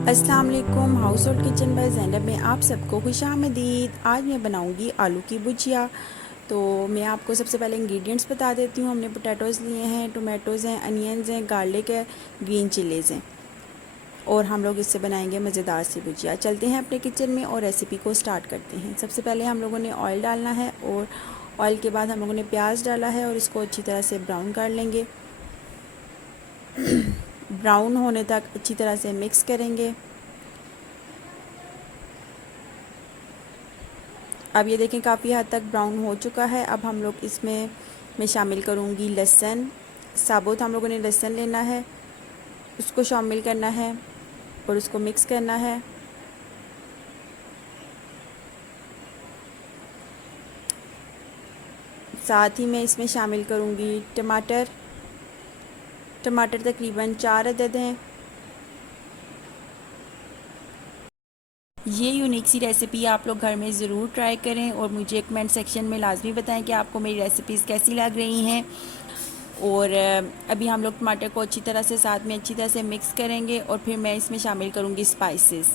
अस्सलाम वालेकुम। Household kitchen by Zainab में आप सबको खुशामदीद। आज मैं बनाऊंगी आलू की भुजिया। तो मैं आपको सबसे पहले इंग्रेडिएंट्स बता देती हूँ। हमने पोटैटोज़ लिए हैं, टोमेटोज़ हैं, अनियंस हैं, गार्लिक है, ग्रीन चिलीज़ हैं और हम लोग इससे बनाएंगे मज़ेदार सी भुजिया। चलते हैं अपने किचन में और रेसिपी को स्टार्ट करते हैं। सबसे पहले हम लोगों ने ऑयल डालना है और ऑयल के बाद हम लोगों ने प्याज डाला है और इसको अच्छी तरह से ब्राउन कर लेंगे। ब्राउन होने तक अच्छी तरह से मिक्स करेंगे। अब ये देखें काफ़ी हद तक ब्राउन हो चुका है। अब हम लोग इसमें मैं शामिल करूँगी लहसुन। साबुत हम लोगों ने लहसुन लेना है, उसको शामिल करना है और उसको मिक्स करना है। साथ ही मैं इसमें शामिल करूँगी टमाटर। टमाटर तकरीबन 4 अदद हैं। ये यूनिक सी रेसिपी आप लोग घर में ज़रूर ट्राई करें और मुझे कमेंट सेक्शन में लाजमी बताएं कि आपको मेरी रेसिपीज़ कैसी लग रही हैं। और अभी हम लोग टमाटर को अच्छी तरह से साथ में अच्छी तरह से मिक्स करेंगे और फिर मैं इसमें शामिल करूँगी स्पाइसेस।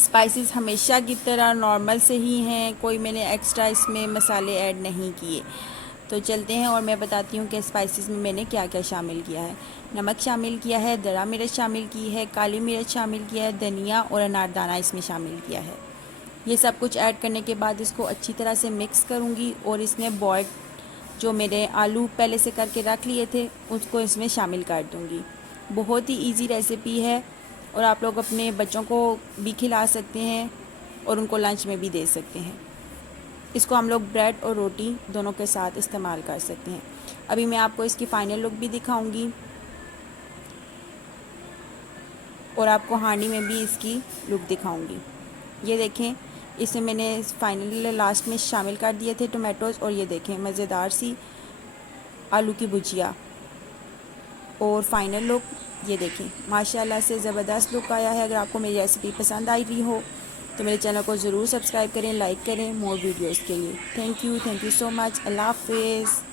स्पाइसेस हमेशा की तरह नॉर्मल से ही हैं, कोई मैंने एक्स्ट्रा इसमें मसाले ऐड नहीं किए। तो चलते हैं और मैं बताती हूँ कि स्पाइसेस में मैंने क्या क्या शामिल किया है। नमक शामिल किया है, दरा मिर्च शामिल की है, काली मिर्च शामिल किया है, धनिया और अनारदाना इसमें शामिल किया है। ये सब कुछ ऐड करने के बाद इसको अच्छी तरह से मिक्स करूँगी और इसमें बॉयल जो मेरे आलू पहले से करके रख लिए थे उसको इसमें शामिल कर दूँगी। बहुत ही इजी रेसिपी है और आप लोग अपने बच्चों को भी खिला सकते हैं और उनको लंच में भी दे सकते हैं। इसको हम लोग ब्रेड और रोटी दोनों के साथ इस्तेमाल कर सकते हैं। अभी मैं आपको इसकी फ़ाइनल लुक भी दिखाऊंगी और आपको हांडी में भी इसकी लुक दिखाऊंगी। ये देखें, इसे मैंने फाइनली लास्ट में शामिल कर दिए थे टोमेटोज़ और ये देखें मज़ेदार सी आलू की भुजिया। और फाइनल लुक ये देखें, माशाल्लाह से ज़बरदस्त लुक आया है। अगर आपको मेरी रेसिपी पसंद आई रही हो तो मेरे चैनल को ज़रूर सब्सक्राइब करें, लाइक करें मोर वीडियोज़ के लिए। Thank you so much. अल्लाह हाफ़िज़।